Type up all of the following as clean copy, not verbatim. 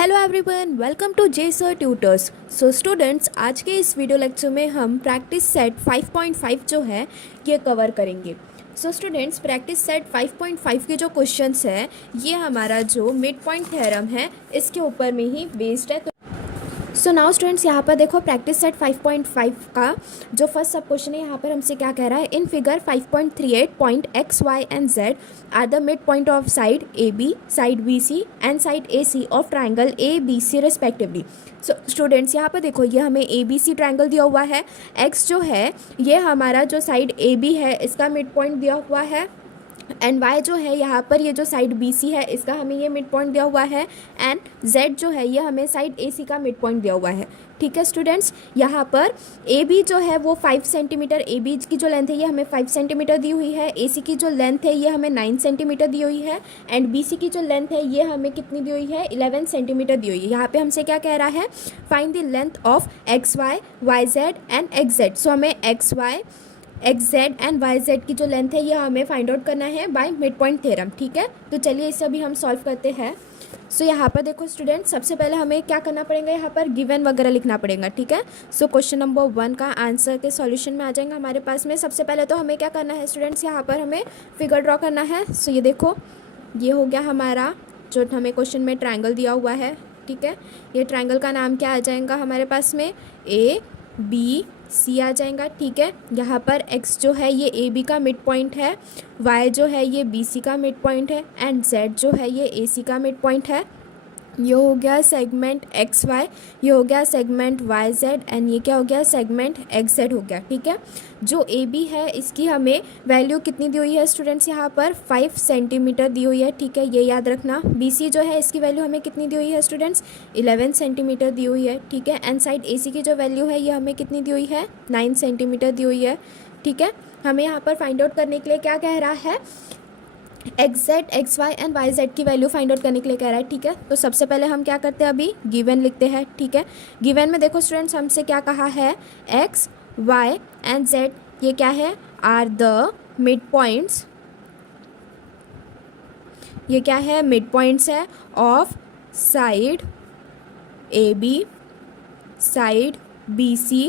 Hello everyone, welcome to J sir tutors. So students, आज के इस वीडियो लेक्चर में हम प्रैक्टिस सेट 5.5 जो है ये कवर करेंगे। सो स्टूडेंट्स, प्रैक्टिस सेट 5.5 के जो क्वेश्चंस है ये हमारा जो मिड पॉइंट थ्योरम है इसके ऊपर में ही बेस्ड है। सो नाउ स्टूडेंट्स, यहाँ पर देखो प्रैक्टिस सेट 5.5 का जो फर्स्ट सब क्वेश्चन है यहाँ पर हमसे क्या कह रहा है। In figure 5.38 point X Y and Z are the mid point of side A B, side B C and side A C of triangle A B C respectively. So students, यहाँ पर देखो ये हमें ए बी सी ट्राइंगल दिया हुआ है। X जो है ये हमारा जो साइड ए बी है इसका मिड पॉइंट दिया हुआ है, एंड वाई जो है यहाँ पर ये जो साइड बी सी है इसका हमें ये मिड पॉइंट दिया हुआ है, एंड जेड जो है ये हमें साइड ए सी का मिड पॉइंट दिया हुआ है। ठीक है स्टूडेंट्स, यहाँ पर ए बी जो है वो 5 सेंटीमीटर, ए बी की जो लेंथ है ये हमें 5 सेंटीमीटर दी हुई है। ए सी की जो लेंथ है ये हमें 9 सेंटीमीटर दी हुई है, एंड बी सी की जो लेंथ है ये हमें कितनी दी हुई है, 11 सेंटीमीटर दी हुई है। यहाँ पे हमसे क्या कह रहा है, find the length of X Y, Y Z and X Z. सो हमें X Y, X Z and Y Z की जो लेंथ है ये हमें फाइंड आउट करना है बाय मिड पॉइंट थ्योरम। ठीक है, तो चलिए इसे अभी हम सॉल्व करते हैं। सो यहाँ पर देखो स्टूडेंट, सबसे पहले हमें क्या करना पड़ेगा, यहाँ पर गिवन वगैरह लिखना पड़ेगा। ठीक है, सो क्वेश्चन नंबर 1 का आंसर के सॉल्यूशन में आ जाएगा हमारे पास में। सबसे पहले तो हमें क्या करना है स्टूडेंट्स, यहाँ पर हमें फिगर ड्रॉ करना है। सो ये देखो, ये हो गया हमारा जो हमें क्वेश्चन में ट्राइंगल दिया हुआ है। ठीक है, ये ट्राइंगल का नाम क्या आ जाएगा हमारे पास में, ए बी सी आ जाएगा। ठीक है, यहाँ पर x जो है ये ए बी का मिड पॉइंट है, y जो है ये बी सी का मिड पॉइंट है, एंड z जो है ये ए सी का मिड पॉइंट है। ये हो गया सेगमेंट एक्स वाई, ये हो गया सेगमेंट वाई जेड, एंड ये क्या हो गया, सेगमेंट एक्स जेड हो गया। ठीक है, जो ए बी है इसकी हमें वैल्यू कितनी दी हुई है स्टूडेंट्स, यहाँ पर 5 सेंटीमीटर दी हुई है। ठीक है, ये याद रखना। बी सी जो है इसकी वैल्यू हमें कितनी दी हुई है स्टूडेंट्स, 11 सेंटीमीटर दी हुई है। ठीक है, एंड साइड ए सी की जो वैल्यू है ये हमें कितनी दी हुई है, 9 सेंटीमीटर दी हुई है। ठीक है, हमें यहाँ पर फाइंड आउट करने के लिए क्या कह रहा है, X Z, X Y and Y Z की वैल्यू फाइंड आउट करने के लिए कह रहा है। ठीक है, तो सबसे पहले हम क्या करते हैं, अभी गिवन लिखते हैं। ठीक है, गिवन में देखो स्टूडेंट्स हमसे क्या कहा है, एक्स वाई एंड जेड ये क्या है, आर द मिड पॉइंट्स, ये क्या है, मिड पॉइंट्स है of side A B, side B C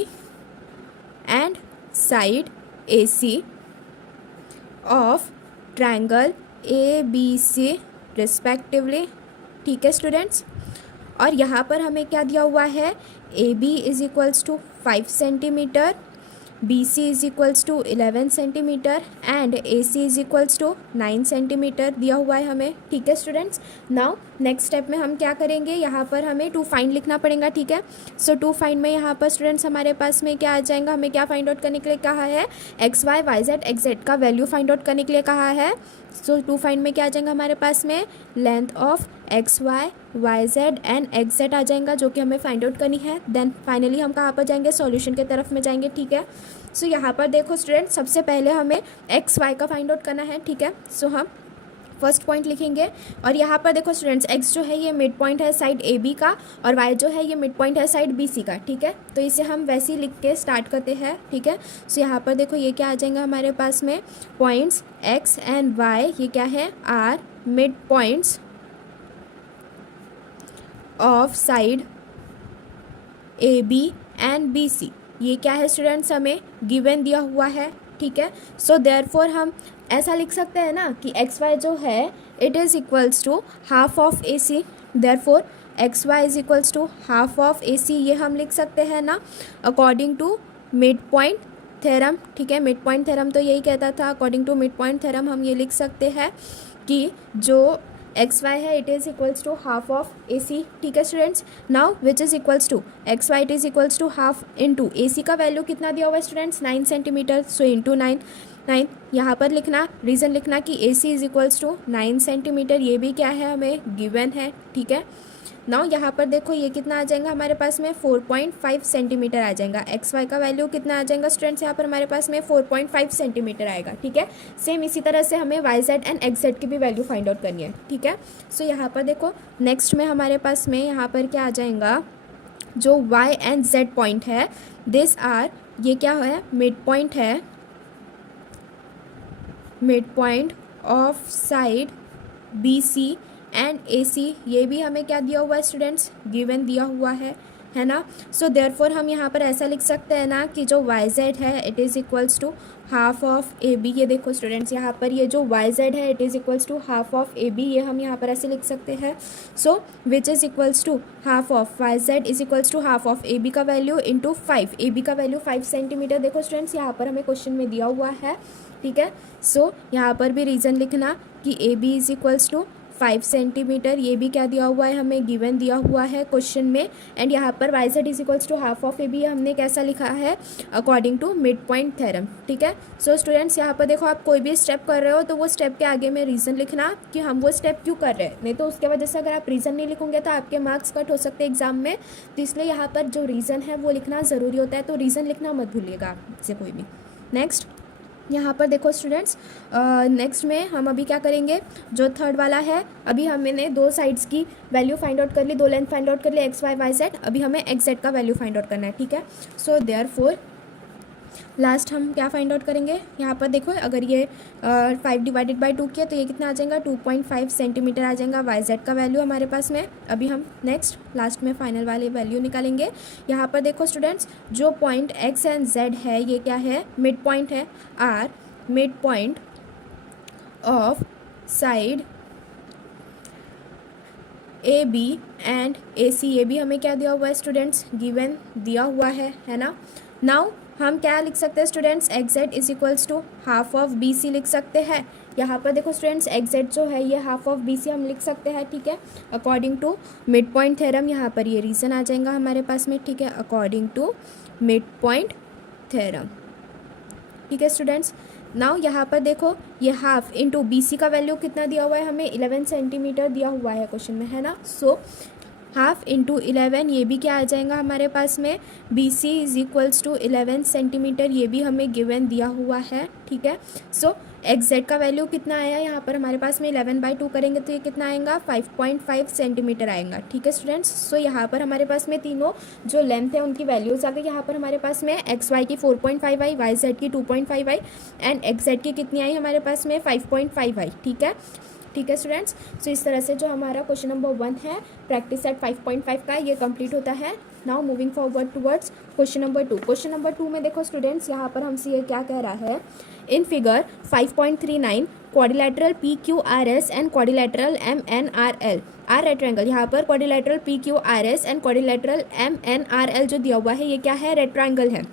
and side A C of triangle A B C respectively. ठीक है स्टूडेंट्स, और यहाँ पर हमें क्या दिया हुआ है, A B is equals to 5 centimetre, B C is equals to 11 centimetre and A C is equals to 9 centimetre दिया हुआ है हमें। ठीक है स्टूडेंट्स, नाउ नेक्स्ट स्टेप में हम क्या करेंगे, यहाँ पर हमें टू फाइंड लिखना पड़ेगा। ठीक है, सो टू फाइंड में यहाँ पर स्टूडेंट्स हमारे पास में क्या आ जाएगा, हमें क्या फाइंड आउट करने के लिए कहा है, X Y Y Z X Z का वैल्यू फाइंड आउट करने के लिए कहा है। सो टू फाइंड में क्या आ जाएगा हमारे पास में, length of X Y, Y Z and X Z आ जाएगा जो कि हमें फाइंड आउट करनी है। देन फाइनली हम कहाँ पर जाएंगे, सॉल्यूशन की तरफ में जाएंगे। ठीक है, सो यहाँ पर देखो स्टूडेंट, सबसे पहले हमें एक्स वाई का फाइंड आउट करना है। ठीक है, सो हम फर्स्ट पॉइंट लिखेंगे, और यहाँ पर देखो स्टूडेंट्स एक्स जो है ये मिड पॉइंट है साइड ए बी का, और वाई जो है ये मिड पॉइंट है साइड बी सी का। ठीक है, तो इसे हम वैसे ही लिख के स्टार्ट करते हैं। ठीक है, सो यहाँ पर देखो ये क्या आ जाएगा हमारे पास में, पॉइंट्स एक्स एंड वाई ये क्या है, are mid points of side A B and B C. ये क्या है स्टूडेंट्स, हमें गिवन दिया हुआ है। ठीक है, सो देयरफॉर हम ऐसा लिख सकते हैं ना कि एक्स वाई जो है it is equals to half of A C, therefore X Y is equals to half of A C, ये हम लिख सकते हैं ना according to mid point theorem. ठीक है, मिड पॉइंट थ्योरम तो यही कहता था, according to mid point theorem हम ये लिख सकते हैं कि जो एक्स वाई है it is equals to half of A C. ठीक है students, now which is equals to X Y it is equals to half into A C का वैल्यू कितना दिया हुआ है स्टूडेंट्स, 9 सेंटीमीटर, सो इंटू 9 यहाँ पर लिखना, रीज़न लिखना कि ए C is equals to 9 centimetre, ये भी क्या है हमें गिवन है। ठीक है, नाउ यहाँ पर देखो ये कितना आ जाएगा हमारे पास में, 4.5 सेंटीमीटर आ जाएगा। एक्स वाई का वैल्यू कितना आ जाएगा स्टूडेंट्स, यहाँ पर हमारे पास में 4.5 सेंटीमीटर आएगा। ठीक है, सेम इसी तरह से हमें Y Z and X Z की भी वैल्यू फाइंड आउट करनी है। ठीक है, सो यहाँ पर देखो नेक्स्ट में हमारे पास में यहाँ पर क्या आ जाएगा, जो वाई एंड जेड पॉइंट है दिस आर, ये क्या है, मिड पॉइंट है, mid point of side B C and AC ये भी हमें क्या दिया हुआ है स्टूडेंट्स, गिवन दिया हुआ है ना। सो देयरफॉर हम यहाँ पर ऐसा लिख सकते हैं ना कि जो YZ है it is equals to half of AB। ये देखो स्टूडेंट्स यहाँ पर ये जो YZ है it is equals to half of AB, ये हम यहाँ पर ऐसे लिख सकते हैं। So which is equals to half of YZ is equals to half of AB का वैल्यू इंटू 5। AB का वैल्यू 5 सेंटीमीटर। देखो स्टूडेंट्स यहाँ पर हमें क्वेश्चन में दिया हुआ है, ठीक है। सो यहाँ पर भी रीज़न लिखना कि AB is equals to 5 centimetre, ये भी क्या दिया हुआ है हमें, गिवन दिया हुआ है क्वेश्चन में। एंड यहाँ पर YZ is equals to half of AB हमने कैसा लिखा है, according to mid point theorem, ठीक है। सो स्टूडेंट्स यहाँ पर देखो आप कोई भी स्टेप कर रहे हो तो वो स्टेप के आगे में रीज़न लिखना कि हम वो स्टेप क्यों कर रहे हैं, नहीं तो उसके वजह से अगर आप रीज़न नहीं लिखोगे तो आपके मार्क्स कट हो सकते हैं एग्जाम में। तो इसलिए यहाँ पर जो रीज़न है वो लिखना ज़रूरी होता है, तो रीज़न लिखना मत भूलिएगा से कोई भी। नेक्स्ट यहाँ पर देखो स्टूडेंट्स, नेक्स्ट में हम अभी क्या करेंगे, जो थर्ड वाला है, अभी हमने दो साइड्स की वैल्यू फाइंड आउट कर ली, दो लेंथ फाइंड आउट कर ली XY YZ। अभी हमें XZ का वैल्यू फाइंड आउट करना है, ठीक है। सो देयरफॉर लास्ट हम क्या फाइंड आउट करेंगे, यहाँ पर देखो अगर ये 5 डिवाइडेड बाई 2 किया तो ये कितना आ जाएगा, 2.5 सेंटीमीटर आ जाएगा YZ का वैल्यू हमारे पास में। अभी हम नेक्स्ट लास्ट में फाइनल वाले वैल्यू निकालेंगे। यहाँ पर देखो स्टूडेंट्स, जो पॉइंट X एंड Z है ये क्या है, मिड पॉइंट है। Are mid point of side AB and AC, ये भी हमें क्या दिया हुआ है स्टूडेंट्स, गिवन दिया हुआ है ना। नाउ हम क्या लिख सकते हैं students, XZ is equals to half of BC लिख सकते हैं। यहाँ पर देखो स्टूडेंट्स XZ जो है ये हाफ ऑफ BC हम लिख सकते हैं, ठीक है, according to mid point theorem. यहाँ पर ये रीज़न आ जाएगा हमारे पास में, ठीक है, according to mid point theorem, ठीक है स्टूडेंट्स। नाउ यहाँ पर देखो ये हाफ इंटू BC का वैल्यू कितना दिया हुआ है हमें, 11 सेंटीमीटर दिया हुआ है क्वेश्चन में, है ना। सो हाफ इंटू 11 ये भी क्या आ जाएगा हमारे पास में, BC is equals to 11 centimetre, ये भी हमें गिवन दिया हुआ है, ठीक है। सो XZ का वैल्यू कितना आया यहाँ पर हमारे पास में, 11/2 करेंगे तो ये कितना आएगा, 5.5 सेंटीमीटर आएगा, ठीक है स्टूडेंट्स। सो यहाँ पर हमारे पास में तीनों जो लेंथ है उनकी वैल्यूज आ गई। यहाँ पर हमारे पास में XY की 4.5 आई, YZ की 2.5 आई एंड XZ की कितनी आई हमारे पास में, 5.5 आई, ठीक है, ठीक है स्टूडेंट्स। सो इस तरह से जो हमारा क्वेश्चन नंबर 1 है प्रैक्टिस सेट 5.5 का ये कंप्लीट होता है। Now moving forward towards question number 2। Question number 2 में देखो स्टूडेंट्स, यहाँ पर हमसे ये क्या कह रहा है, in figure 5.39 quadrilateral PQRS and quadrilateral MNRL are rectangle. यहाँ पर quadrilateral PQRS and quadrilateral MNRL जो दिया हुआ है ये क्या है, रेक्टेंगल है,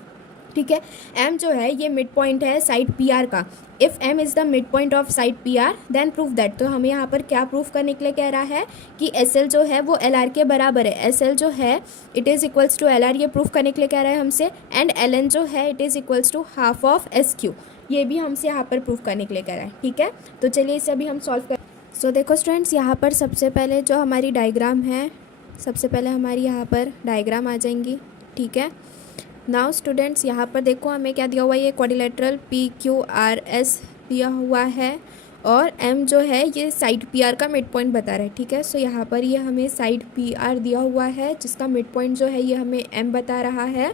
ठीक है। M जो है ये मिड पॉइंट है साइड PR का। If M is the mid point of side PR then proof that. तो हमें यहाँ पर क्या प्रूफ करने के लिए कह रहा है कि SL जो है वो LR के बराबर है। SL जो है it is equals to LR, ये प्रूफ करने के लिए कह रहा है हमसे। एंड LN जो है it is equals to half of SQ, ये भी हमसे यहाँ पर प्रूफ करने के लिए कह रहा है, ठीक है। तो चलिए इसे अभी हम सॉल्व कर। सो देखो स्टूडेंट्स, यहाँ पर सबसे पहले जो हमारी डायग्राम है, सबसे पहले हमारी यहाँ पर डायग्राम आ जाएंगी, ठीक है। नाउ स्टूडेंट्स यहाँ पर देखो हमें क्या दिया हुआ है, ये क्वाड्रिलेटरल PQRS दिया हुआ है और M जो है ये साइड PR का मिड पॉइंट बता रहा है, ठीक है। सो यहाँ पर ये हमें साइड PR दिया हुआ है जिसका मिड पॉइंट जो है ये हमें M बता रहा है,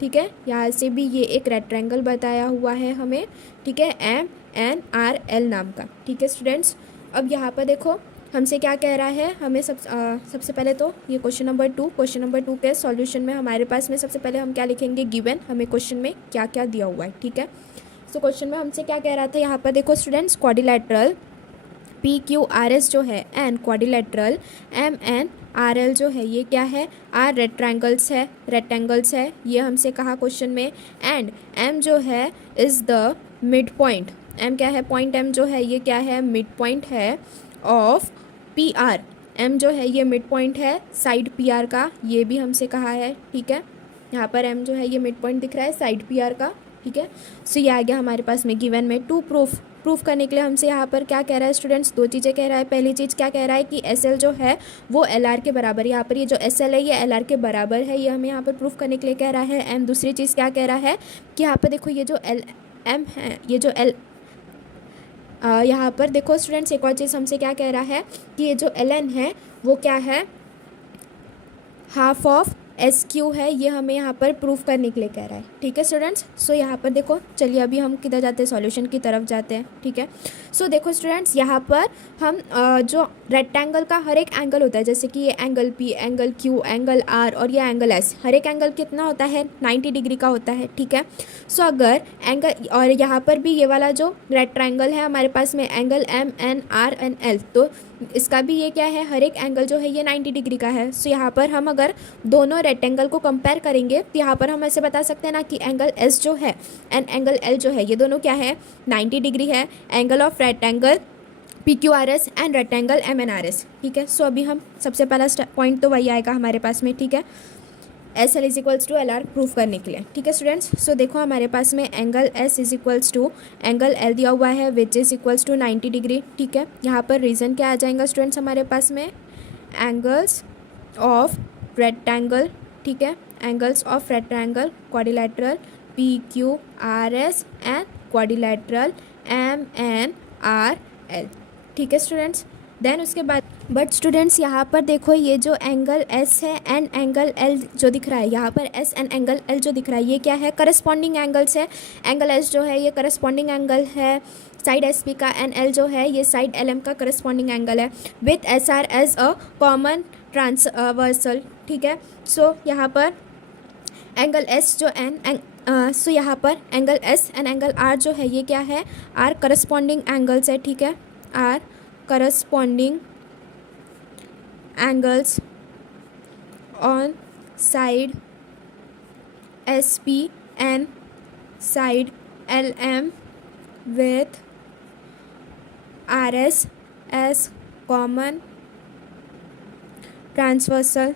ठीक है। यहाँ से भी ये एक रेक्टेंगल बताया हुआ है हमें, ठीक है, MNRL नाम का, ठीक है स्टूडेंट्स। अब यहाँ पर देखो हमसे क्या कह रहा है, हमें सबसे पहले तो ये क्वेश्चन नंबर 2 के सॉल्यूशन में हमारे पास में सबसे पहले हम क्या लिखेंगे, गिवन हमें क्वेश्चन में क्या क्या दिया हुआ है, ठीक है। सो क्वेश्चन में हमसे क्या कह रहा था, यहाँ पर देखो स्टूडेंट्स, क्वाड्रिलेटरल PQRS जो है एंड क्वाड्रिलेटरल MNRL जो है ये क्या है, आर रेक्टेंगल्स है, ये हमसे कहा क्वेश्चन में। एंड M जो है is the mid point, M क्या है, पॉइंट M जो है ये क्या है, मिड पॉइंट है ऑफ PR। M जो है ये मिड पॉइंट है साइड PR का, ये भी हमसे कहा है, ठीक है। यहाँ पर M जो है ये मिड पॉइंट दिख रहा है साइड PR का, ठीक है। सो ये आ गया हमारे पास में गिवन में। टू प्रूफ करने के लिए हमसे यहाँ पर क्या कह रहा है स्टूडेंट्स, दो चीज़ें कह रहा है। पहली चीज़ क्या कह रहा है कि SL जो है वो LR के बराबर, यहाँ पर ये जो SL है ये LR के बराबर है, ये हमें यहाँ पर प्रूफ करने के लिए कह रहा है। एंड दूसरी चीज़ क्या कह रहा है कि यहाँ पर देखो ये जो M है, ये जो यहाँ पर देखो स्टूडेंट्स एक और चीज़ हमसे क्या कह रहा है कि ये जो LN है वो क्या है, हाफ ऑफ एस क्यू है, ये हमें यहाँ पर प्रूफ करने के लिए कह रहा है। ठीक है स्टूडेंट्स, सो यहाँ पर देखो, चलिए अभी हम किधर जाते हैं, सॉल्यूशन की तरफ जाते हैं। ठीक है, सो देखो स्टूडेंट्स, यहाँ पर हम जो रेक्टेंगल का हर एक एंगल होता है, जैसे कि ये angle P, angle Q, angle R और ये एंगल एस, हर एक एंगल कितना होता है, 90 डिग्री का होता है। ठीक है, सो अगर एंगल, और यहाँ पर भी ये वाला जो रेक्टेंगल है हमारे पास में angle M N R N L, तो इसका भी ये क्या है, हर एक एंगल जो है ये 90 डिग्री का है। सो यहाँ पर हम अगर दोनों रेक्टेंगल को कंपेयर करेंगे तो यहाँ पर हम ऐसे बता सकते हैं ना कि एंगल एस जो है एंड एंगल एल जो है, ये दोनों क्या है, 90 डिग्री है। Angle of rectangle P Q R S and rectangle M N R S. ठीक है, सो अभी हम सबसे पहला पॉइंट तो वही आएगा हमारे पास में। ठीक है, S L is equals to L R proof करने के लिए। ठीक है स्टूडेंट्स, सो देखो हमारे पास में angle S is equals to angle L दिया हुआ है which is equals to 90 degree. ठीक है, यहाँ पर रीज़न क्या आ जाएगा स्टूडेंट्स हमारे पास में, एंगल्स ऑफ रेक्टेंगल। ठीक है, angles of rectangle quadrilateral P Q R S and quadrilateral M N R L. ठीक है स्टूडेंट्स, देन उसके बाद बट स्टूडेंट्स यहाँ पर देखो, ये जो एंगल एस है एंड एंगल एल जो दिख रहा है, यहाँ पर एस एंड एंगल एल जो दिख रहा है, ये क्या है, करस्पॉन्डिंग एंगल्स है। एंगल एस जो है ये करस्पॉन्डिंग एंगल है साइड एस पी का, एंड एल जो है ये साइड एल एम का करस्पॉन्डिंग एंगल है with S R as a common transversal. ठीक है, सो यहाँ पर एंगल एस जो सो यहाँ पर angle S and angle R जो है ये क्या है, आर करस्पॉन्डिंग एंगल्स है। ठीक है, are corresponding angles on side SP and side LM with RS as common transversal।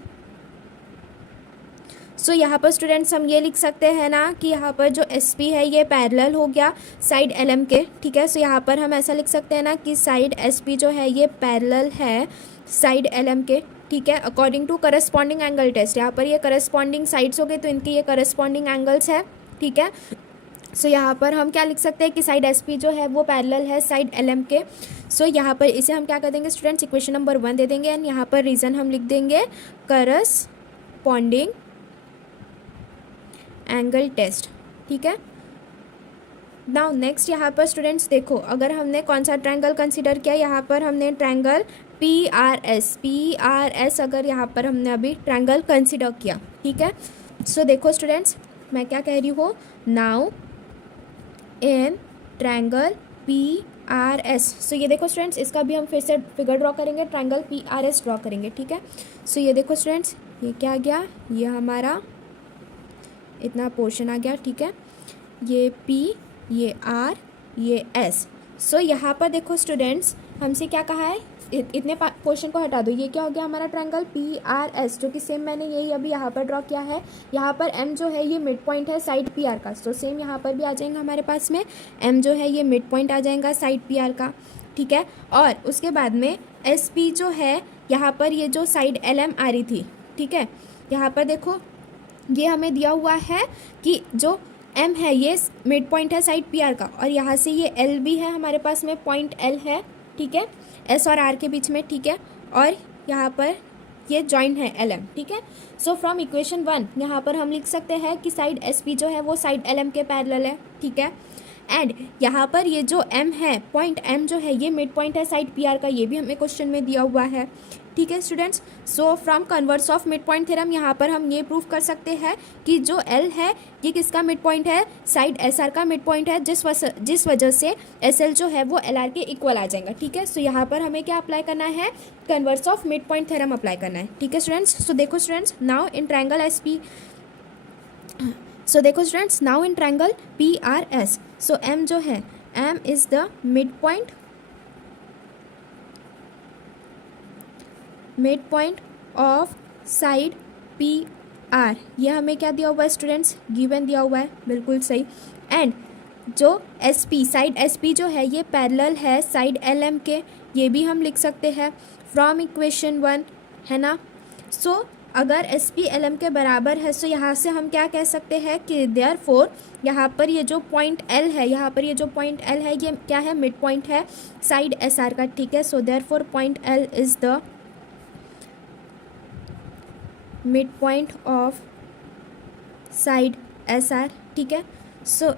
सो यहाँ पर स्टूडेंट्स हम ये लिख सकते हैं ना कि यहाँ पर जो एस पी है ये पैरेलल हो गया साइड एल एम के। ठीक है, सो यहाँ पर हम ऐसा लिख सकते हैं ना कि साइड एस पी जो है ये पैरेलल है साइड एल एम के। ठीक है, according to corresponding angle test, यहाँ पर ये करस्पॉन्डिंग साइड्स हो गए तो इनके ये करस्पॉन्डिंग एंगल्स है। ठीक है, सो यहाँ पर हम क्या लिख सकते हैं कि साइड एस पी जो है वो पैरेलल है साइड एल एम के। सो यहाँ पर इसे हम क्या कर देंगे स्टूडेंट्स, इक्वेशन नंबर 1 दे देंगे एंड यहाँ पर रीज़न हम लिख देंगे करस्पॉन्डिंग एंगल टेस्ट। ठीक है, नाउ नेक्स्ट यहाँ पर स्टूडेंट्स देखो, अगर हमने कौन सा ट्रायंगल कंसीडर किया, यहाँ पर हमने ट्रायंगल पी आर एस अगर यहाँ पर हमने अभी ट्रायंगल कंसीडर किया। ठीक है, सो देखो स्टूडेंट्स मैं क्या कह रही हूँ, now in triangle P R S, सो ये देखो स्टूडेंट्स, इसका भी हम फिर से फिगर ड्रॉ करेंगे, triangle P R S draw करेंगे। ठीक है, सो ये देखो स्टूडेंट्स, ये क्या आ गया, ये हमारा इतना पोर्शन आ गया। ठीक है, ये P, ये R, ये S। सो यहाँ पर देखो स्टूडेंट्स हमसे क्या कहा है, इतने पोर्शन को हटा दो, ये क्या हो गया हमारा ट्रायंगल PRS, जो कि सेम मैंने यही अभी यहाँ पर ड्रॉ किया है। यहाँ पर M जो है ये मिड पॉइंट है साइड PR का, तो सेम यहाँ पर भी आ जाएगा हमारे पास में M जो है ये मिड पॉइंट आ जाएगा साइड PR का। ठीक है, और उसके बाद में SP जो है यहाँ पर ये जो साइड LM आ रही थी। ठीक है, यहाँ पर देखो ये हमें दिया हुआ है कि जो M है ये मिड पॉइंट है साइड PR का, और यहाँ से ये L भी है हमारे पास में, पॉइंट L है। ठीक है, S और R के बीच में। ठीक है, और यहाँ पर ये जॉइंट है LM। ठीक है, सो फ्रॉम इक्वेशन 1 यहाँ पर हम लिख सकते हैं कि साइड SP जो है वो साइड LM के पैरेलल है। ठीक है, एंड यहाँ पर ये जो M है, पॉइंट M जो है ये मिड पॉइंट है साइड PR का, ये भी हमें क्वेश्चन में दिया हुआ है। ठीक है students, so from converse of mid point theorem यहाँ पर हम ये प्रूव कर सकते हैं कि जो L है ये किसका मिड पॉइंट है, साइड SR का मिड पॉइंट है, जिस वजह से SL जो है वो LR के इक्वल आ जाएगा। ठीक है, सो यहाँ पर हमें क्या अप्लाई करना है, converse of mid point theorem apply करना है। ठीक है स्टूडेंट्स, सो देखो students, now in triangle SP, सो देखो students, now in triangle PRS, so M जो है, M is the mid point of side PR। ये हमें क्या दिया हुआ है स्टूडेंट्स, गिवन दिया हुआ है, बिल्कुल सही। एंड जो SP, साइड SP जो है ये पैरेलल है साइड LM के, ये भी हम लिख सकते हैं फ्रॉम इक्वेशन 1, है ना। सो अगर SP LM के बराबर है, सो यहाँ से हम क्या कह सकते हैं कि देयरफॉर यहाँ पर ये जो पॉइंट L है, यहाँ पर ये जो पॉइंट L है ये क्या है, मिड पॉइंट है साइड SR का। ठीक है, so therefore point L is the mid point of side S R, ठीक है। सो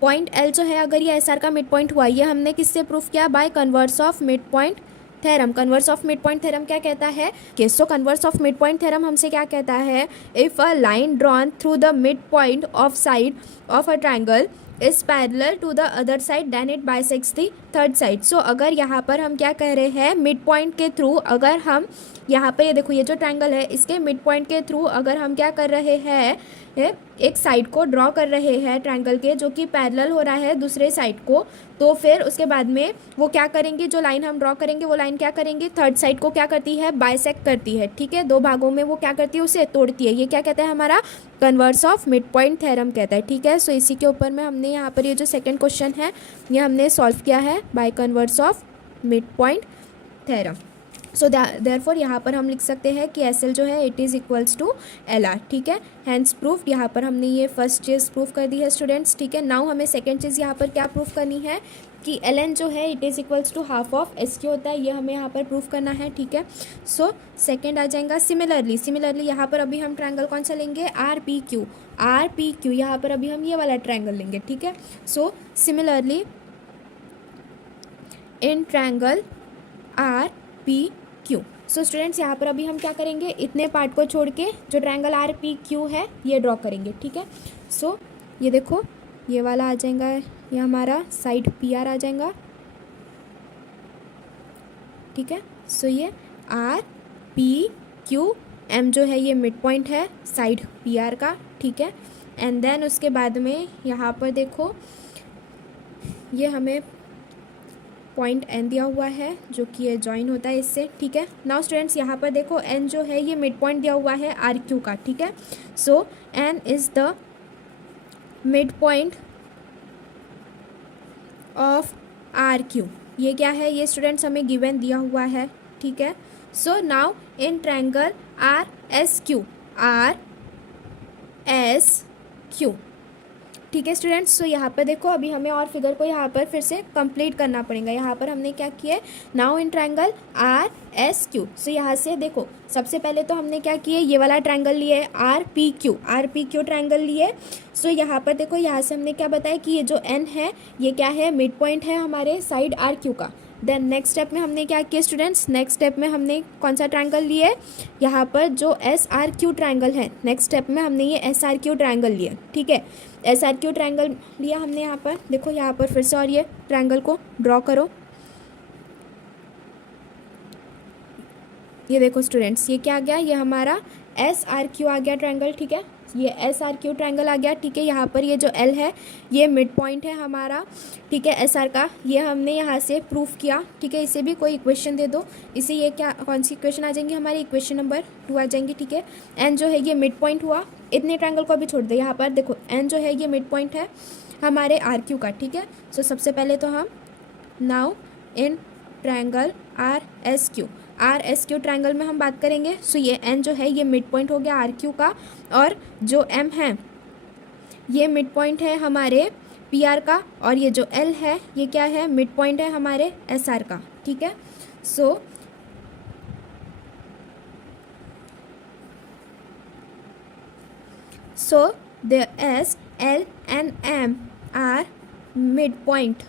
पॉइंट एल जो है, अगर ये एस आर का मिड पॉइंट हुआ, ये हमने किससे प्रूफ किया? By converse of mid point theorem. Converse of mid point theorem क्या कहता है कि so converse of mid point theorem हमसे क्या कहता है? If a line drawn through the mid point of side of a triangle is parallel to the other side then it bisects the third side. So अगर यहाँ पर हम क्या कह रहे हैं, मिड पॉइंट के थ्रू अगर हम यहाँ पर, ये देखो ये जो ट्रायंगल है, इसके मिड पॉइंट के थ्रू अगर हम क्या कर रहे हैं, एक साइड को ड्रॉ कर रहे हैं ट्रायंगल के, जो कि पैरेलल हो रहा है दूसरे साइड को, तो फिर उसके बाद में वो क्या करेंगे, जो लाइन हम ड्रॉ करेंगे वो लाइन क्या करेंगे, थर्ड साइड को क्या करती है? बाइसेक्ट करती है, ठीक है। दो भागों में वो क्या करती है? उसे तोड़ती है। ये क्या कहता है? हमारा converse of mid point theorem कहता है, ठीक है। सो इसी के ऊपर में हमने यहाँ पर ये जो सेकंड क्वेश्चन है ये हमने सॉल्व किया है by converse of mid point theorem. So therefore यहाँ पर हम लिख सकते हैं कि एस एल जो है it is equals to L R, ठीक है। हैंस प्रूफ, यहाँ पर हमने ये फर्स्ट चीज़ प्रूफ कर दी है स्टूडेंट्स, ठीक है। नाउ हमें सेकंड चीज़ यहाँ पर क्या प्रूफ करनी है कि एल एन जो है it is equals to half of S Q होता है, ये हमें यहाँ पर प्रूफ करना है, ठीक है। सो सेकेंड आ जाएगा सिमिलरली यहाँ पर अभी हम ट्रायंगल कौन सा लेंगे? आर पी क्यू, यहाँ पर अभी हम ये वाला ट्रायंगल लेंगे, ठीक है। So similarly in triangle R P Q. So students यहाँ पर अभी हम क्या करेंगे, इतने पार्ट को छोड़ के जो ट्रायंगल आर पी क्यू है ये ड्रॉ करेंगे, ठीक है। सो ये देखो ये वाला आ जाएगा, ये हमारा साइड पी आर आ जाएगा, ठीक है। सो ये आर पी क्यू एम जो है ये मिड पॉइंट है साइड पी आर का, ठीक है। एंड देन उसके बाद में यहाँ पर देखो ये हमें पॉइंट एन दिया हुआ है जो कि ये जॉइन होता है इससे, ठीक है। नाउ स्टूडेंट्स यहाँ पर देखो एन जो है ये मिड पॉइंट दिया हुआ है आर क्यू का, ठीक है। So N is the mid point of R Q, ये क्या है? ये स्टूडेंट्स हमें गिवन दिया हुआ है, ठीक है। So now in triangle R S Q, ठीक है स्टूडेंट्स। सो यहाँ पर देखो अभी हमें और फिगर को यहाँ पर फिर से कंप्लीट करना पड़ेगा। यहाँ पर हमने क्या किया है, now in triangle R S Q. So यहाँ से देखो सबसे पहले तो हमने क्या किया, ये वाला ट्रायंगल लिए आर पी क्यू ट्रायंगल लिए। सो यहाँ पर देखो यहाँ से हमने क्या बताया कि ये जो एन है ये क्या है? मिड पॉइंट है हमारे साइड आर क्यू का। देन नेक्स्ट स्टेप में हमने क्या किया स्टूडेंट्स, नेक्स्ट स्टेप में हमने कौन सा ट्रायंगल लिए? यहाँ पर जो एस आर क्यू ट्रायंगल है, नेक्स्ट स्टेप में हमने ये एस आर क्यू ट्रायंगल लिया, ठीक है। एस आर क्यू ट्रायंगल लिया हमने यहाँ पर, देखो यहाँ पर फिर से और ये ट्रायंगल को ड्रॉ करो। ये देखो स्टूडेंट्स ये क्या आ गया, ये हमारा एस आर क्यू आ गया ट्रायंगल, ठीक है। ये एस आर क्यू ट्रायंगल आ गया, ठीक है। यहाँ पर ये जो एल है ये मिड पॉइंट है हमारा, ठीक है, एस आर का। ये हमने यहाँ से प्रूफ किया, ठीक है। इसे भी कोई इक्वेशन दे दो, इसे ये क्या कौन सी इक्वेशन आ जाएंगी हमारी? इक्वेशन नंबर 2 आ जाएंगी, ठीक है। एन जो है ये मिड पॉइंट हुआ, इतने ट्रायंगल को भी छोड़ दे। यहाँ पर देखो एन जो है ये मिड पॉइंट है हमारे आर क्यू का, ठीक है। सो सबसे पहले तो हम now in triangle R S Q triangle में हम बात करेंगे। सो ये एन जो है ये मिड पॉइंट हो गया आर क्यू का, और जो एम है ये मिड पॉइंट है हमारे पी आर का, और ये जो एल है ये क्या है? मिड पॉइंट है हमारे एस आर का, ठीक है। So the S L and M R mid point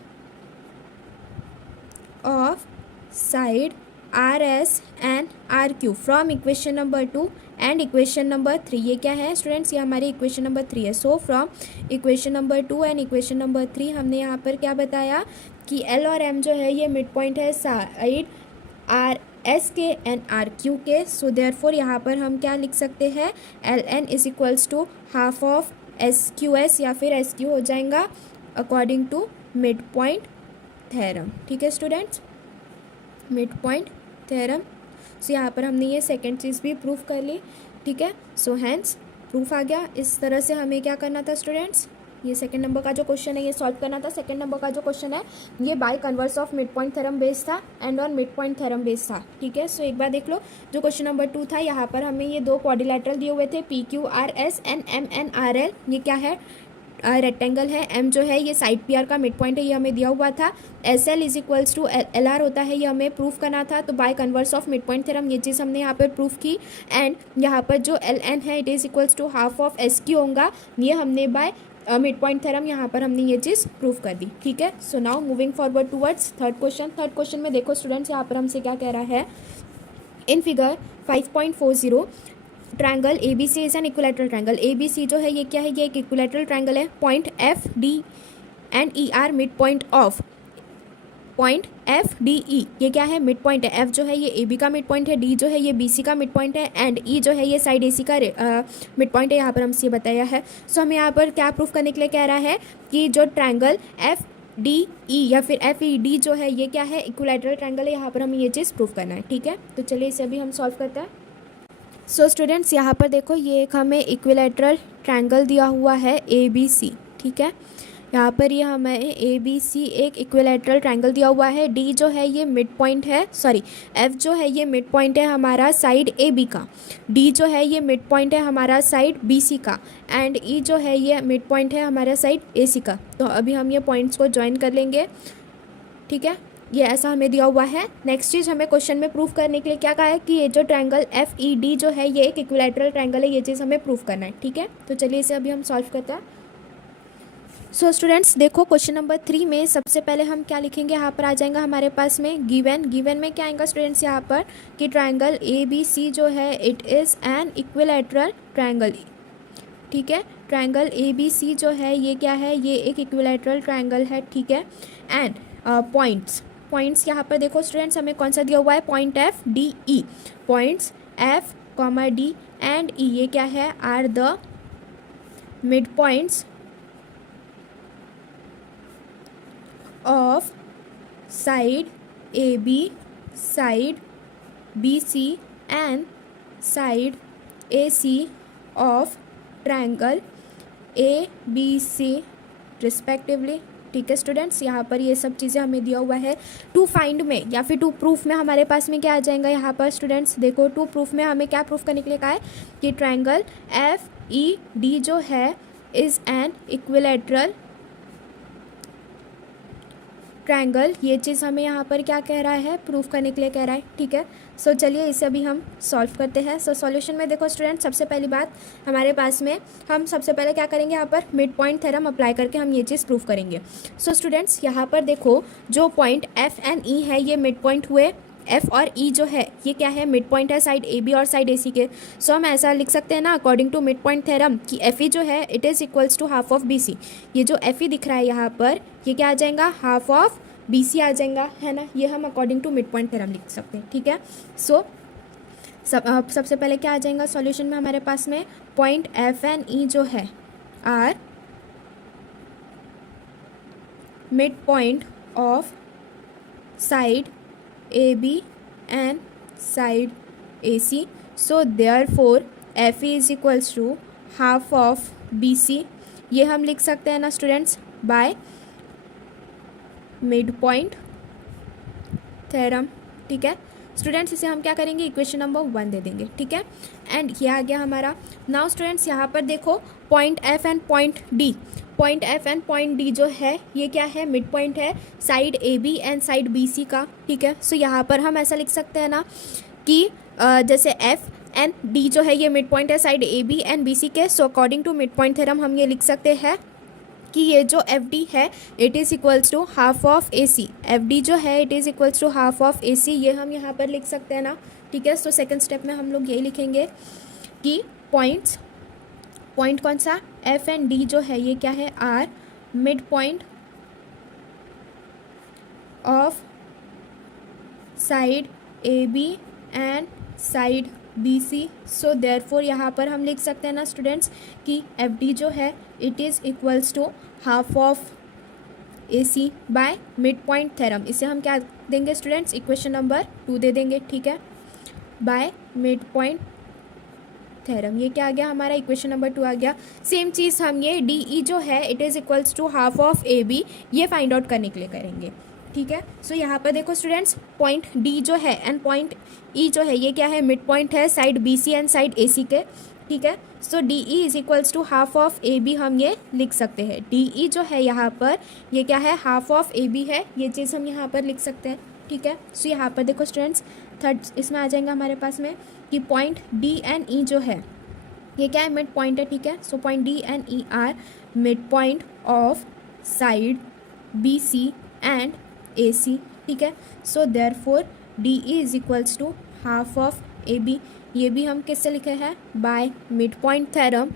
of side R S and R Q from equation number 2 and equation number 3। ये क्या है स्टूडेंट्स? ये हमारी इक्वेशन नंबर 3 है। So from equation number 2 and equation number 3 हमने यहाँ पर क्या बताया कि एल और एम जो है ये मिड पॉइंट है साइड आर एस के एंड आर क्यू के। सो देयरफॉर यहाँ पर हम क्या लिख सकते हैं, L N is equals to half of S Q S या फिर एस क्यू हो जाएगा according to mid point theorem, ठीक है students, mid point theorem. So यहाँ पर हमने ये सेकंड चीज़ भी प्रूफ कर ली, ठीक है। सो हैंस प्रूफ आ गया। इस तरह से हमें क्या करना था स्टूडेंट्स, ये सेकंड नंबर का जो क्वेश्चन है ये सॉल्व करना था। सेकंड नंबर का जो क्वेश्चन है ये by converse of mid point theorem based था and on mid point theorem based था, ठीक है। सो एक बार देख लो, जो क्वेश्चन नंबर 2 था यहाँ पर हमें ये दो क्वाड्रिलेटरल दिए हुए थे P Q R S and M N R L. ये क्या है? रेक्टेंगल है, एम जो है ये साइड पी आर का मिड पॉइंट है, ये हमें दिया हुआ था। S L is equals to L R होता है, ये हमें प्रूफ करना था। तो by converse of mid point theorem ये चीज़ हमने यहाँ पर प्रूफ की। एंड यहाँ पर जो एल एन है it is equals to half of S Q होगा, ये हमने बाय मिड पॉइंट थ्योरम यहाँ पर हमने ये चीज़ प्रूफ कर दी। ठीक है, so now moving forward towards third question. Third question में देखो स्टूडेंट्स, यहाँ पर हमसे क्या कह रहा है, in figure 5.40 triangle A B C is an equilateral triangle. A B C जो है ये क्या है, ये एक इक्विलैटरल ट्रायंगल है। Point F D and E are mid point of point F D E, ये क्या है, मिड पॉइंट है। एफ जो है ये ए बी का मिड पॉइंट है, डी जो है ये बी सी का मिड पॉइंट है, एंड ई जो है ये साइड ए सी का मिड पॉइंट है, यहाँ पर हमसे ये बताया है। सो हमें यहाँ पर क्या प्रूफ करने के लिए कह रहा है कि जो ट्रायंगल एफ डी ई या फिर एफ ई डी जो है ये क्या है, इक्विलैटरल ट्रायंगल है। यहाँ पर हमें ये चीज़ प्रूफ करना है। ठीक है, तो चलिए इसे अभी हम सॉल्व करते हैं। सो स्टूडेंट्स यहाँ पर देखो, ये एक हमें इक्विलैटरल ट्रायंगल दिया हुआ है ए बी सी। ठीक है, यहाँ पर ये हमें ए बी सी एक इक्विलैटरल ट्रायंगल दिया हुआ है। डी जो है ये मिड पॉइंट है, सॉरी एफ जो है ये मिड पॉइंट है हमारा साइड ए बी का। डी जो है ये मिड पॉइंट है हमारा साइड बी सी का, एंड ई जो है ये मिड पॉइंट है हमारा साइड ए सी का। तो अभी हम ये पॉइंट्स को ज्वाइन कर लेंगे। ठीक है, ये ऐसा हमें दिया हुआ है। नेक्स्ट चीज़ हमें क्वेश्चन में प्रूफ करने के लिए क्या कहा है कि ये जो ट्रायंगल एफ ई डी जो है ये एक इक्विलैटरल ट्रायंगल है, ये चीज़ हमें प्रूफ करना है। ठीक है, तो चलिए इसे अभी हम सॉल्व करते हैं। सो स्टूडेंट्स देखो, क्वेश्चन नंबर 3 में सबसे पहले हम क्या लिखेंगे, यहाँ पर आ जाएगा हमारे पास में गिवन में क्या आएगा स्टूडेंट्स, यहाँ पर कि ट्रायंगल ए बी सी जो है it is an equilateral triangle. ठीक है, ट्रायंगल ए बी सी जो है ये क्या है, ये एक इक्विलैटरल ट्रायंगल है। ठीक है, एंड पॉइंट्स यहाँ पर देखो स्टूडेंट्स, हमें कौन सा दिया हुआ है, point F D E. Points F comma D and E ये क्या है, are the mid points of side A B, side B C and side A C of triangle A B C respectively. ठीक है students, यहाँ पर ये सब चीज़ें हमें दिया हुआ है। टू फाइंड में या फिर टू प्रूफ में हमारे पास में क्या आ जाएगा, यहाँ पर स्टूडेंट्स देखो, टू प्रूफ में हमें क्या प्रूफ करने के लिए कहा है कि ट्रायंगल एफ ई डी जो है इज़ एन इक्विलैटरल ट्रायंगल। ये चीज़ हमें यहाँ पर क्या कह रहा है, प्रूफ करने के लिए कह रहा है। ठीक है, सो चलिए इसे अभी हम सॉल्व करते हैं। सो सॉल्यूशन में देखो स्टूडेंट, सबसे पहली बात हमारे पास में, हम सबसे पहले क्या करेंगे, यहाँ पर मिड पॉइंट थ्योरम अप्लाई करके हम ये चीज़ प्रूफ करेंगे। सो स्टूडेंट्स यहाँ पर देखो, जो पॉइंट एफ एंड ई है ये मिड पॉइंट हुए। एफ और ई जो है ये क्या है, मिड पॉइंट है साइड ए बी और साइड ए सी के। सो हम ऐसा लिख सकते हैं ना, according to mid point theorem, कि एफ ई जो है it is equals to half of B C. ये जो एफ ई दिख रहा है यहाँ पर, ये क्या आ जाएगा, हाफ ऑफ बी सी आ जाएगा, है ना। ये हम according to mid point theorem लिख सकते हैं। ठीक है, सो सबसे पहले क्या आ जाएगा सॉल्यूशन में हमारे पास में, पॉइंट एफ एंड ई जो है are mid point of side A B and side A C. So therefore F E is equals to half of B C. ये हम लिख सकते हैं ना students, by mid point theorem. ठीक है स्टूडेंट्स, इसे हम क्या करेंगे, इक्वेशन नंबर 1 दे देंगे। ठीक है, एंड ये आ गया हमारा। नाउ स्टूडेंट्स यहाँ पर देखो, point F and point D, point F and point D जो है ये क्या है, मिड पॉइंट है side A B and side B C का। ठीक है, सो यहाँ पर हम ऐसा लिख सकते हैं ना कि जैसे एफ एंड डी जो है ये मिड पॉइंट है side A B and B C के। So according to mid point theorem हम ये लिख सकते हैं कि ये जो एफ डी है it is equals to half of A C. F D जो है it is equals to half of A C, ये हम यहाँ पर लिख सकते हैं ना। ठीक है, सो सेकंड स्टेप में हम लोग यही लिखेंगे कि पॉइंट कौन सा, एफ एंड डी जो है ये क्या है, are mid point of side A B and side B C. So therefore यहाँ पर हम लिख सकते हैं ना स्टूडेंट्स कि एफ डी जो है it is equals to half of A C by mid point theorem. इसे हम क्या देंगे स्टूडेंट्स, इक्वेशन नंबर 2 दे देंगे। ठीक है, बाय मिड पॉइंट थ्योरम, ये क्या आ गया हमारा, इक्वेशन नंबर 2 आ गया। सेम चीज़ हम ये डी ई जो है it is equals to half of A B, ये फाइंड आउट करने के लिए करेंगे। ठीक है, सो यहाँ पर देखो स्टूडेंट्स, पॉइंट डी जो है एंड पॉइंट ई जो है ये क्या है, मिड पॉइंट है side B C and side A C के। ठीक है। So D E is equals to half of A B हम ये लिख सकते हैं। डी ई जो है यहाँ पर ये क्या है, हाफ ऑफ ए बी है, ये चीज़ हम यहाँ पर लिख सकते हैं। ठीक है। सो यहाँ पर देखो स्टूडेंट्स, थर्ड इसमें आ जाएगा हमारे पास में कि पॉइंट डी एंड ई जो है ये क्या है, मिड पॉइंट है। ठीक है। सो point D and E are mid point of side B C and A C. ठीक है। So therefore D E is equals to half of A B, ये भी हम किससे लिखे हैं, by mid point theorem.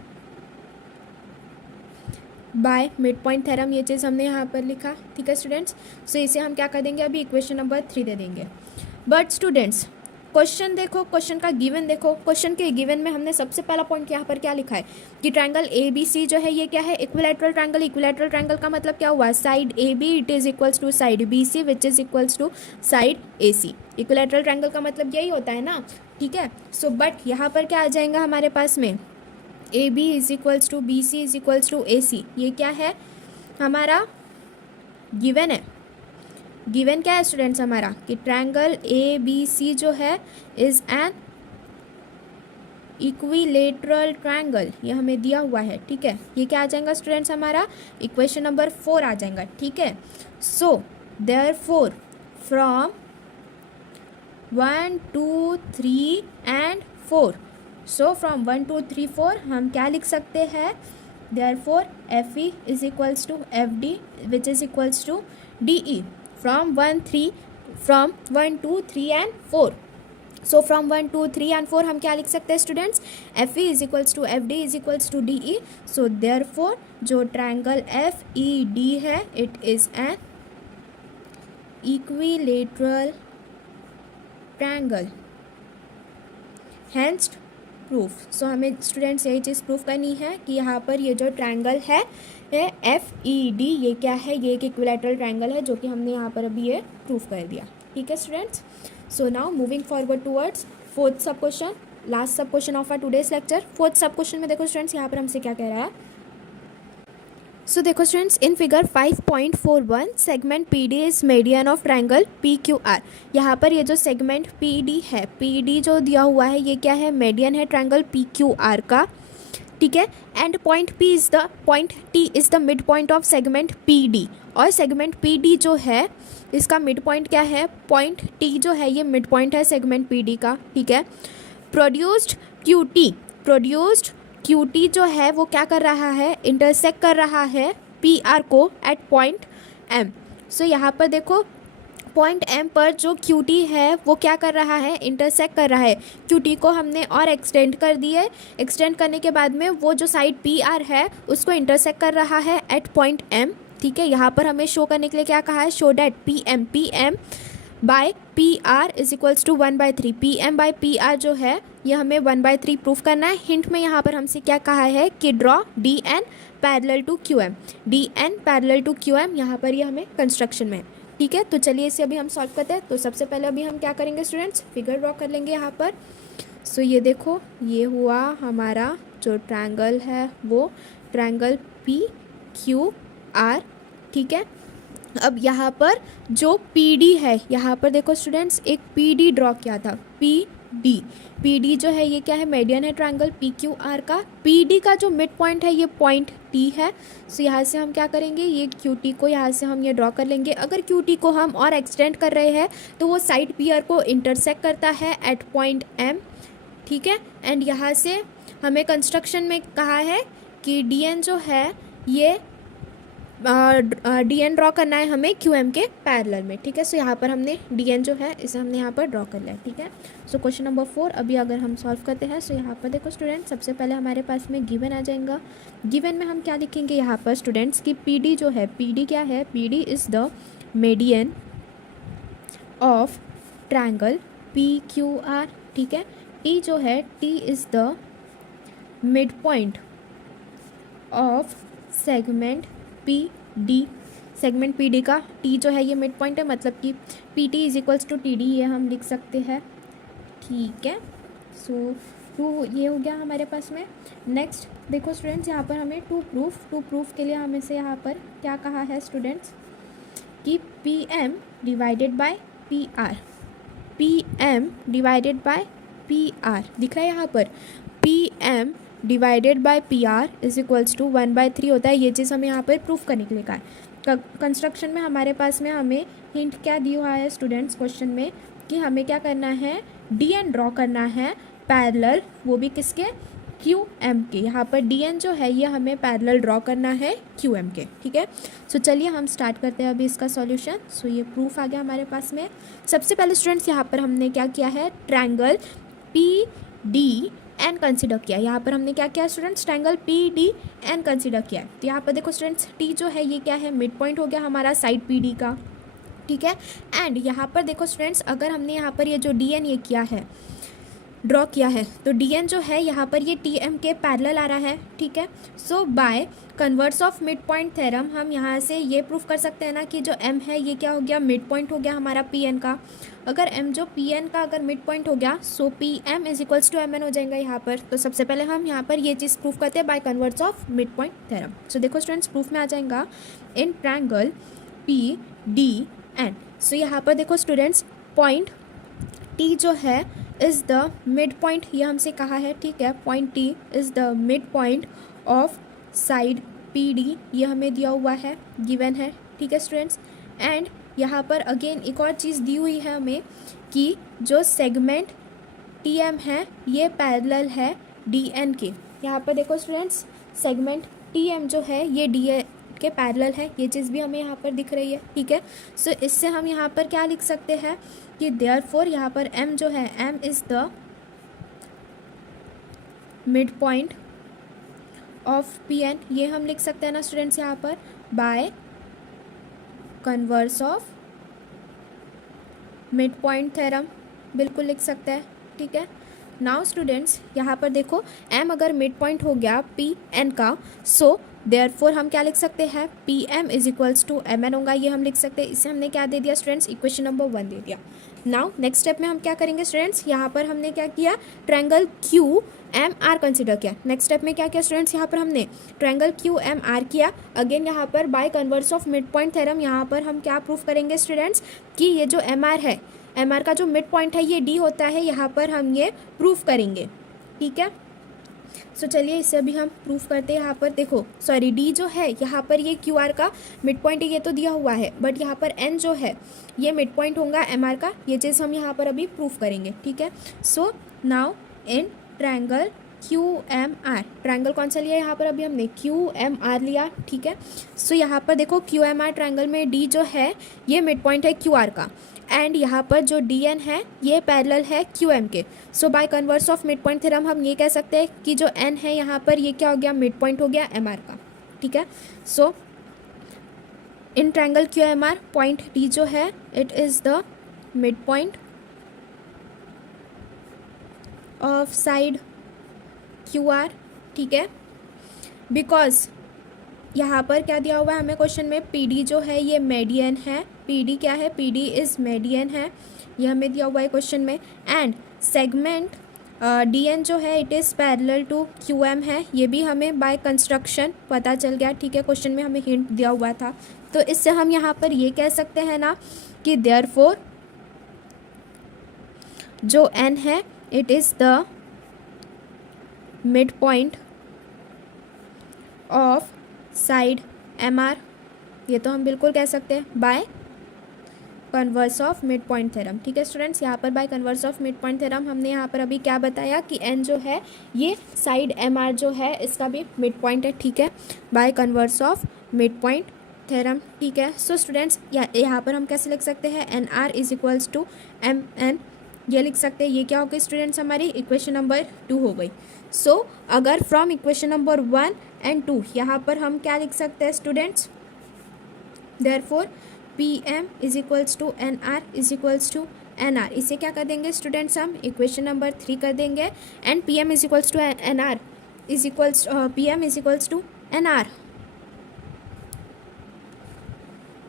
By mid point theorem ये चीज़ हमने यहाँ पर लिखा। ठीक है स्टूडेंट्स। सो इसे हम क्या कर देंगे, अभी इक्वेशन नंबर 3 दे देंगे। बट स्टूडेंट्स क्वेश्चन देखो, क्वेश्चन का गिवन देखो। क्वेश्चन के गिवन में हमने सबसे पहला पॉइंट यहाँ पर क्या लिखा है कि ट्रायंगल ए बी सी जो है ये क्या है, इक्विलैटरल ट्रायंगल। इक्विलैटरल ट्रायंगल का मतलब क्या हुआ, side A B it is equals to side B C which is equals to side A C. Equilateral triangle का मतलब यही होता है ना। ठीक है। सो बट यहाँ पर क्या आ जाएगा हमारे पास में, A B is equals to B C is equals to A C. ये क्या है, हमारा गिवन है। गिवन क्या है स्टूडेंट्स हमारा कि ट्रायंगल ए बी सी जो है इज एन इक्विलेटरल ट्रायंगल, ये हमें दिया हुआ है। ठीक है। ये क्या आ जाएगा स्टूडेंट्स, हमारा इक्वेशन नंबर 4 आ जाएगा। ठीक है। So therefore from 1 2 3 and 4, so from 1 2 3 4 हम क्या लिख सकते हैं, therefore F E is equals to F D which is equals to D E from 1 2 3 and 4। So from 1 2 3 and 4 हम क्या लिख सकते हैं students, F E is equals to F D is equals to D E. So therefore जो triangle F E D है it is an equilateral triangle, hence proof. So हमें students यही चीज़ proof करनी है कि यहाँ पर ये जो ट्रायंगल है एफ ई डी ये क्या है, ये एक इक्विलैटरल ट्रायंगल है, जो कि हमने यहाँ पर अभी ये प्रूफ कर दिया। ठीक है students. So now moving forward towards fourth sub question, last sub question of our today's lecture. Fourth sub question में देखो स्टूडेंट्स यहाँ पर हमसे क्या कह रहा है। सो देखो students, in figure 5.41 segment P D is median of triangle P Q are. यहाँ पर ये जो सेगमेंट पी डी है, पी डी जो दिया हुआ है ये क्या है, मीडियन है ट्रायंगल पी क्यू आर का। ठीक है। And point T is the mid point of segment P D, और सेगमेंट पी डी जो है इसका मिड पॉइंट क्या है, पॉइंट टी जो है ये मिड पॉइंट है सेगमेंट पी डी का। ठीक है। प्रोड्यूस्ड क्यू टी जो है वो क्या कर रहा है, इंटरसेक्ट कर रहा है पी आर को एट पॉइंट एम। सो यहाँ पर देखो पॉइंट एम पर जो क्यू टी है वो क्या कर रहा है, इंटरसेक्ट कर रहा है। क्यू टी को हमने और एक्सटेंड कर दिए, एक्सटेंड करने के बाद में वो जो साइड पी आर है उसको इंटरसेक्ट कर रहा है एट पॉइंट एम। ठीक है। यहाँ पर हमें शो करने के लिए क्या कहा है, show that P M by P R is equals to 1/3। P M by P R जो है ये हमें 1/3 प्रूफ करना है। हिंट में यहाँ पर हमसे क्या कहा है कि draw D N parallel to Q M, D N parallel to Q M, यहाँ पर ये हमें कंस्ट्रक्शन में है। ठीक है। तो चलिए इसे अभी हम सॉल्व करते हैं। तो सबसे पहले अभी हम क्या करेंगे स्टूडेंट्स, फिगर ड्रॉ कर लेंगे यहाँ पर। सो ये देखो ये हुआ हमारा जो ट्रायंगल है वो ट्रायंगल पी क्यू आर। ठीक है। अब यहाँ पर जो पी डी है, यहाँ पर देखो स्टूडेंट्स एक पी डी ड्रॉ किया था, पी डी जो है ये क्या है, मीडियन है ट्रायंगल पी क्यू आर का। पी डी का जो मिड पॉइंट है ये पॉइंट टी है। सो यहाँ से हम क्या करेंगे, ये क्यू टी को यहाँ से हम ये ड्रॉ कर लेंगे। अगर क्यू टी को हम और एक्सटेंड कर रहे हैं तो वो साइड पी आर को इंटरसेक्ट करता है एट पॉइंट एम। ठीक है। एंड यहाँ से हमें कंस्ट्रक्शन में कहा है कि डी एन जो है ये डी एन ड्रॉ करना है हमें क्यू एम के पैरेलल में। ठीक है। सो यहाँ पर हमने डी एन जो है इसे हमने यहाँ पर ड्रॉ कर लिया। ठीक है। सो क्वेश्चन नंबर 4 अभी अगर हम सॉल्व करते हैं। सो यहाँ पर देखो स्टूडेंट, सबसे पहले हमारे पास में गिवन आ जाएगा। गिवन में हम क्या लिखेंगे यहाँ पर स्टूडेंट्स की पी डी जो है, पी डी क्या है, P D is the median of triangle P Q R. ठीक है। टी जो है, T is the mid point of segment P D. Segment P D का टी जो है ये मिड पॉइंट है, मतलब कि P T is equals to T D, ये हम लिख सकते हैं। ठीक है। सो टू ये हो गया हमारे पास में। नेक्स्ट देखो स्टूडेंट्स, यहाँ पर हमें टू प्रूफ के लिए हमें से यहाँ पर क्या कहा है स्टूडेंट्स कि P M divided by P R, P M divided by P R दिख रहा है यहाँ पर। P M divided by P R is equals to 1/3 होता है। ये चीज़ हमें यहाँ पर प्रूफ करने के लिए कहा है। कंस्ट्रक्शन में हमारे पास में हमें हिंट क्या दी हुआ है स्टूडेंट्स क्वेश्चन में कि हमें क्या करना है, डी एन ड्रॉ करना है पैरेलल, वो भी किसके, क्यू एम के। यहाँ पर डी एन जो है ये हमें पैरेलल ड्रॉ करना है क्यू एम के, ठीक है। सो चलिए हम स्टार्ट करते हैं अभी इसका सॉल्यूशन। सो ये प्रूफ आ गया हमारे पास में। सबसे पहले स्टूडेंट्स यहाँ पर हमने क्या किया है, triangle P D N consider किया। यहाँ पर हमने क्या किया students, triangle P D N consider किया है। तो यहाँ पर देखो स्टूडेंट्स, टी जो है ये क्या है, मिड पॉइंट हो गया हमारा साइड पी डी का, ठीक है। एंड यहाँ पर देखो स्टूडेंट्स, अगर हमने यहाँ पर ये जो डी एन ये किया है, ड्रॉ किया है, तो डी एन जो है यहाँ पर ये टी एम के पैरेलल आ रहा है, ठीक है। So by converse of mid point theorem हम यहाँ से ये प्रूफ कर सकते हैं ना कि जो एम है ये क्या हो गया, मिड पॉइंट हो गया हमारा पी एन का। अगर एम जो पी एन का अगर मिड पॉइंट हो गया, so P M is equals to M N हो जाएगा यहाँ पर। तो सबसे पहले हम यहाँ पर ये चीज़ प्रूफ करते हैं by converse of mid point theorem. So देखो स्टूडेंट्स, प्रूफ में आ जाएगा in triangle P D N. So यहाँ पर देखो स्टूडेंट्स, पॉइंट टी जो है इज़ द मिड पॉइंट, ये हमसे कहा है, ठीक है। Point T is the mid point of side P D, ये हमें दिया हुआ है, गिवन है, ठीक है स्टूडेंट्स। एंड यहाँ पर अगेन एक और चीज़ दी हुई है हमें कि जो सेगमेंट टी एम है ये पैरेलल है डी एन के। यहाँ पर देखो स्टूडेंट्स, सेगमेंट टी एम जो है ये डी एन के पैरेलल है, ये चीज़ भी हमें यहाँ पर दिख रही है, ठीक है। सो इससे हम यहाँ पर क्या लिख सकते हैं कि देयरफॉर यहाँ पर m जो है, m is the mid point of P N, ये हम लिख सकते हैं ना स्टूडेंट्स यहाँ पर by converse of mid point theorem, बिल्कुल लिख सकते हैं, ठीक है। नाउ स्टूडेंट्स यहाँ पर देखो, m अगर मिड पॉइंट हो गया पी एन का, सो देयरफॉर हम क्या लिख सकते हैं, P M is equals to M N होगा, ये हम लिख सकते हैं। इसे हमने क्या दे दिया स्टूडेंट्स, इक्वेशन नंबर 1 दे दिया। नाउ नेक्स्ट स्टेप में हम क्या करेंगे स्टूडेंट्स, यहाँ पर हमने क्या किया, triangle Q M R consider किया। नेक्स्ट स्टेप में क्या किया स्टूडेंट्स, यहाँ पर हमने ट्रायंगल क्यू एम आर किया। अगेन यहाँ पर by converse of mid point theorem यहाँ पर हम क्या प्रूफ करेंगे स्टूडेंट्स कि ये जो एम आर है, एम आर का जो मिड पॉइंट है ये डी होता है, यहाँ पर हम ये प्रूफ करेंगे, ठीक है। सो चलिए इसे अभी हम प्रूफ करते हैं। यहाँ पर देखो, सॉरी, डी जो है यहाँ पर ये क्यू आर का मिड पॉइंट है, ये तो दिया हुआ है, बट यहाँ पर एन जो है ये मिड पॉइंट होगा एम आर का, ये चीज़ हम यहाँ पर अभी प्रूफ करेंगे, ठीक है। So now in triangle Q M R, triangle कौन सा लिया यहाँ पर, अभी हमने क्यू एम आर लिया, ठीक है। सो यहाँ पर देखो क्यू एम आर ट्रायंगल में डी जो है ये मिड पॉइंट है क्यू आर का, एंड यहाँ पर जो डी एन है ये पैरेलल है क्यू एम के। So by converse of mid point theorem हम ये कह सकते हैं कि जो एन है यहाँ पर ये क्या हो गया, मिड पॉइंट हो गया एम आर का, ठीक है। So in triangle Q M R point D जो है it is the mid point of side Q R, ठीक है। बिकॉज यहाँ पर क्या दिया हुआ है हमें क्वेश्चन में, पी डी जो है ये मेडियन है, पी डी क्या है, पी डी इज़ मेडियन है, ये हमें दिया हुआ है क्वेश्चन में। एंड सेगमेंट डी एन जो है it is parallel to Q M है, ये भी हमें बाय कंस्ट्रक्शन पता चल गया, ठीक है। क्वेश्चन में हमें हिंट दिया हुआ था, तो इससे हम यहाँ पर ये कह सकते हैं ना कि देयरफॉर जो एन है it is the mid point of side M R, ये तो हम बिल्कुल कह सकते हैं by converse of mid point theorem, ठीक है स्टूडेंट्स। यहाँ पर by converse of mid point theorem हमने यहाँ पर अभी क्या बताया कि एन जो है ये साइड एम आर जो है इसका भी मिड पॉइंट है, ठीक है, by converse of mid point theorem, ठीक है। सो स्टूडेंट्स यहाँ पर हम कैसे लिख सकते हैं, N R is equals to M N, ये लिख सकते हैं। ये क्या हो गई स्टूडेंट्स, हमारी इक्वेशन नंबर 2 हो गई। सो अगर फ्रॉम इक्वेशन नंबर 1 एंड 2 यहाँ पर हम क्या लिख सकते हैं students, therefore P M is equals to N R is equals to N R, इसे क्या कर देंगे स्टूडेंट्स, हम इक्वेशन नंबर 3 कर देंगे। And P M is equals to N R is equals P M is equals to N R,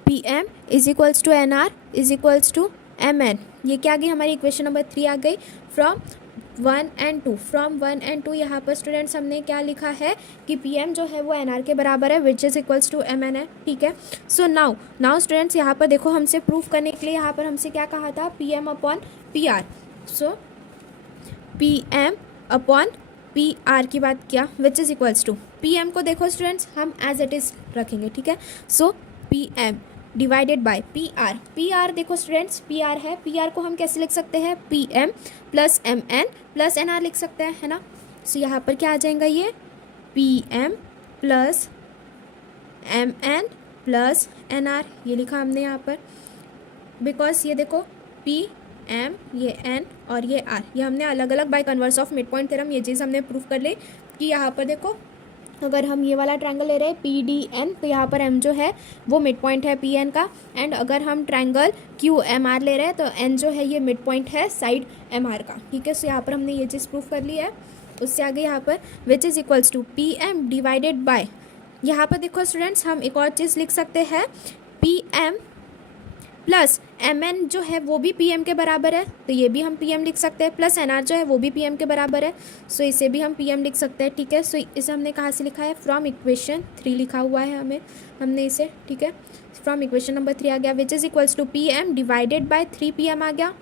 P M is equals to N R is equals to M N, ये क्या आ गई हमारी equation number 3 आ गई from 1 and 2। From 1 and 2 यहाँ पर students हमने क्या लिखा है कि पी एम जो है वो एन आर के बराबर है, which is equals to M N है, ठीक है। सो नाउ स्टूडेंट्स यहाँ पर देखो, हमसे प्रूफ करने के लिए यहाँ पर हमसे क्या कहा था, P M upon P R. So P M upon P R की बात किया which is equals to P M को देखो स्टूडेंट्स हम एज इट इज़ रखेंगे, ठीक है। So P M divided by P R देखो स्टूडेंट्स पी आर है, पी आर को हम कैसे लिख सकते हैं, P M plus M N plus N R लिख सकते हैं, है ना। सो यहाँ पर क्या आ जाएगा, ये P M plus M N plus N R, ये लिखा हमने यहाँ पर, बिकॉज ये देखो पी एम ये एन और ये आर, ये हमने अलग अलग bye converse of mid point theorem ये चीज़ हमने प्रूव कर ली कि यहाँ पर देखो अगर हम ये वाला ट्रायंगल ले रहे हैं पी डी एन, तो यहाँ पर एम जो है वो मिड पॉइंट है पी एन का, एंड अगर हम ट्रायंगल क्यू एम आर ले रहे हैं तो एन जो है ये मिड पॉइंट है साइड एम आर का, ठीक है। सो यहाँ पर हमने ये चीज़ प्रूव कर ली है। उससे आगे यहाँ पर which is equals to P M divided by, यहाँ पर देखो स्टूडेंट्स हम एक और चीज़ लिख सकते हैं, P M plus M N जो है वो भी पी एम के बराबर है, तो ये भी हम पी एम लिख सकते हैं, प्लस एन आर जो है वो भी पी एम के बराबर है, सो इसे भी हम पी एम लिख सकते हैं, ठीक है। सो इसे हमने कहाँ से लिखा है, फ्रॉम इक्वेशन 3 लिखा हुआ है हमने इसे, ठीक है। फ्रॉम इक्वेशन नंबर 3 आ गया which is equals to P M divided by 3 P M आ गया।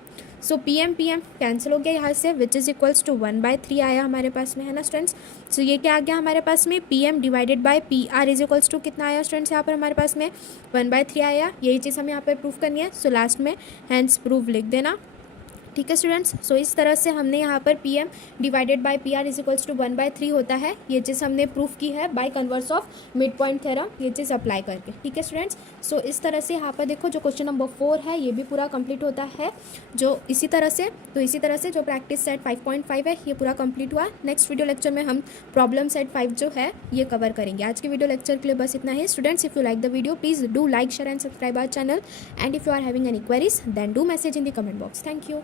सो पी एम कैंसिल हो गया यहाँ से, विच इज़ इक्वल्स टू 1/3 आया हमारे पास में, है ना स्टूडेंट्स। सो ये क्या आ गया हमारे पास में, P M divided by P R is equals to कितना आया स्टूडेंट्स, यहाँ पर हमारे पास में 1/3 आया। यही चीज़ हमें यहाँ पर प्रूफ करनी है, सो लास्ट में हैंस प्रूव लिख देना, ठीक है स्टूडेंट्स। सो इस तरह से हमने यहाँ पर P M divided by P R is equals to 1/3 होता है, ये चीज़ हमने प्रूफ की है by converse of mid point theorem, ये चीज़ अप्लाई करके, ठीक है स्टूडेंट्स। सो इस तरह से यहाँ पर देखो जो क्वेश्चन नंबर 4 है ये भी पूरा कंप्लीट होता है, जो इसी तरह से जो प्रैक्टिस सेट 5.5 है ये पूरा कंप्लीट हुआ। नेक्स्ट वीडियो लेक्चर में हम प्रॉब्लम सेट 5 जो है ये कवर करेंगे। आज के वीडियो लेक्चर के लिए बस इतना ही students. If you like the video please do like, share and subscribe our channel, and if you are having any queries then do message in the comment box. Thank you.